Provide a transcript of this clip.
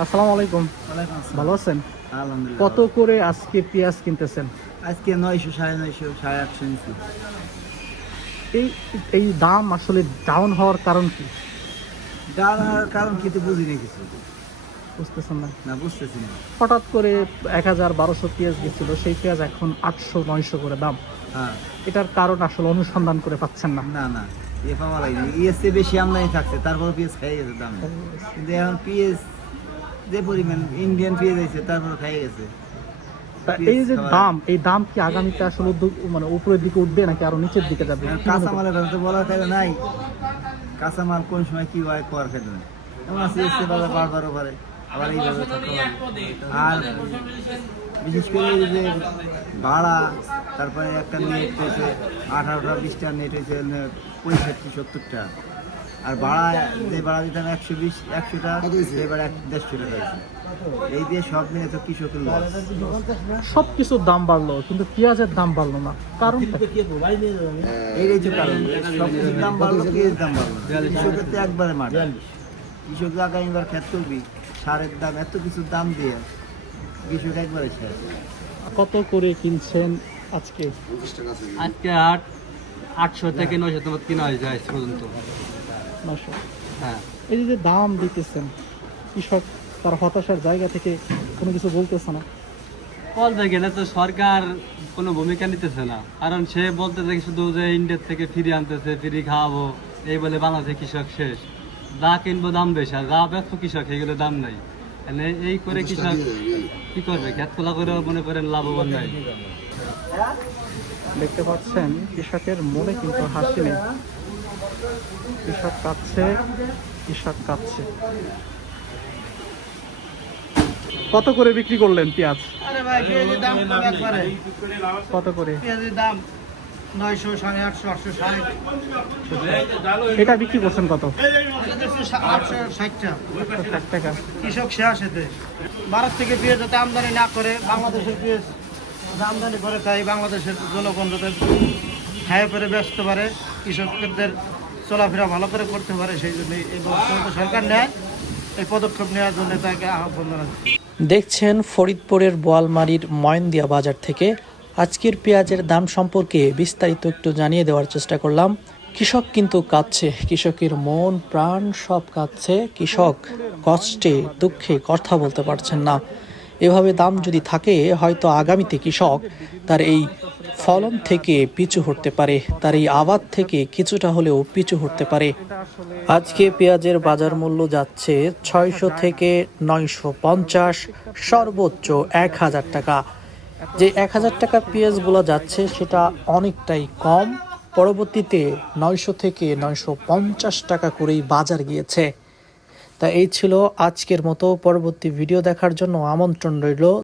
আসসালামু আলাইকুম। ভালো আছেন? আলহামদুলিল্লাহ কত ভালো। করে আজকে পেঁয়াজ কিনতেছেন? আজকে 900, 950, 850 নিচ্ছি। এই এই দাম আসলে ডাউন হওয়ার কারণ কি? জানার কারণ কি তো বুঝি না কিছু। বুঝতেছেন না? না বুঝতেছি না। হঠাৎ করে ১,০০০-১,২০০ পেঁয়াজ গেছিল, সেই পেঁয়াজ এখন ৮০০-৯০০ করে দাম। হ্যাঁ, এটার কারণ আসলে অনুসন্ধান করে পাচ্ছেন না। না, এ পাওয়া লাগেনি। এর চেয়ে বেশি আমদানি থাকছে, তারপরে পেঁয়াজ খেয়ে গেছে দামে। কিন্তু এখন পেঁয়াজ যে পরিমাণ ইন্ডিয়ান পেঁয়াজ আছে তারপরে খেয়ে গেছে। তা পেঁয়াজ এই যে খাওয়া দাম, এই দাম কি আগামীতে আসলে মানে উপরের দিকে উঠবে নাকি আরো নিচের দিকে যাবে? এখন কি মনে করেন? কাঁচামালের কথা তো বলার থাকে নাই। কাঁচামাল কোন সময় কি হয় কোয়ার খেতে না। এমন আছে এর চেয়ে বাজার বাড়বারও পারে, আবার এইভাবে থাকতে পারে। আর বিশেষ করে এই যে ভাড়া, তারপরে একটা নেট হয়েছে 18টা 20টা নেট হয়েছে 65-70 টাকা। আর ভাড়া যে ভাড়া দিতাম 120-100 টাকা, এবার 150 টাকা হয়েছে। এই দিয়ে সব মিলে তো কৃষকের লস। সবকিছুর দাম বাড়লো কিন্তু পেঁয়াজের দাম বাড়লো না, কারণটা কি? এইটাই তো কারণ। সব কিছুর দাম বাড়লো, পেঁয়াজের দাম বাড়লো না। কৃষকের তো একবারে মার। কৃষক আগামীবার ক্ষেত করবি, সারের দাম এত কিছুর দাম দিয়ে কৃষক একবারে শেষ। কত করে কিনছেন আজকে? আজকে 800 থেকে 900 তোমার কিনা হয়ে যায় আজ পর্যন্ত। 900। হ্যাঁ, এই যে দাম দিতেছেন, কৃষক তার হতাশার জায়গা থেকে কোনো কিছু বলতেছে না। বলতে গেলে তো সরকার কোনো ভূমিকা নিতেছে না, কারণ সে বলতেছে শুধু যে ইন্ডিয়ার থেকে ফ্রি আনতেছে, ফ্রি খাওয়াবো, এই বলে বাংলাদেশে কৃষক শেষ। যা কিনবো দাম বেশি, আর যা বেচবো কৃষক এগুলো দাম নাই। মানে এই করে কৃষক কি করবে? খেত খোলা করে মনে করেন লাভবান নাই। দেখতে পাচ্ছেন কৃষকের মনে কিন্তু হাসি নেই। কৃষক কাঁদছে, কৃষক কাঁদছে। কত করে বিক্রি করলেন পেঁয়াজ? আরে ভাই পেঁয়াজের দাম কম একবারে। কত করে? পেঁয়াজের দাম 900, 850, 860। এটা বিক্রি করছেন কত? 860 টাকা। 60 টাকা। কৃষক শেষ এতে। ভারত থেকে পেঁয়াজ যাতে আমদানি না করে, বাংলাদেশের পেঁয়াজ যাতে আমদানি করে, তাই বাংলাদেশের জনগণ যাতে খায় করে ব্যস্ত পারে, কৃষকদের চলাফেরা ভালো করে করতে পারে, সেই জন্য এই বর্তমানে সরকার নেয় এই পদক্ষেপ নেওয়ার জন্য তাকে আহ্বান জানাচ্ছি। দেখছেন ফরিদপুরের বোয়ালমারীর ময়নদিয়া বাজার থেকে আজকের পেঁয়াজের দাম সম্পর্কে বিস্তারিত একটু জানিয়ে দেওয়ার চেষ্টা করলাম। কৃষক কিন্তু কাঁদছে, কৃষকের মন প্রাণ সব কাঁদছে। কৃষক কষ্টে দুঃখে কথা বলতে পারছেন না। এভাবে দাম যদি থাকে, হয়তো আগামীতে কৃষক তার এই ফলন থেকে পিছু হটতে পারে, তার এই আবাদ থেকে কিছুটা হলেও পিছু হটতে পারে। আজকে পেঁয়াজের বাজার মূল্য যাচ্ছে 600 থেকে 950, সর্বোচ্চ 1000 টাকা। যে 1000 টাকা পেঁয়াজগুলো যাচ্ছে সেটা অনেকটাই কম। পরবর্তীতে 900 থেকে 950 টাকা করেই বাজার গিয়েছে। তা এই ছিল আজকের মতো। পরবর্তী ভিডিও দেখার জন্য আমন্ত্রণ রইল।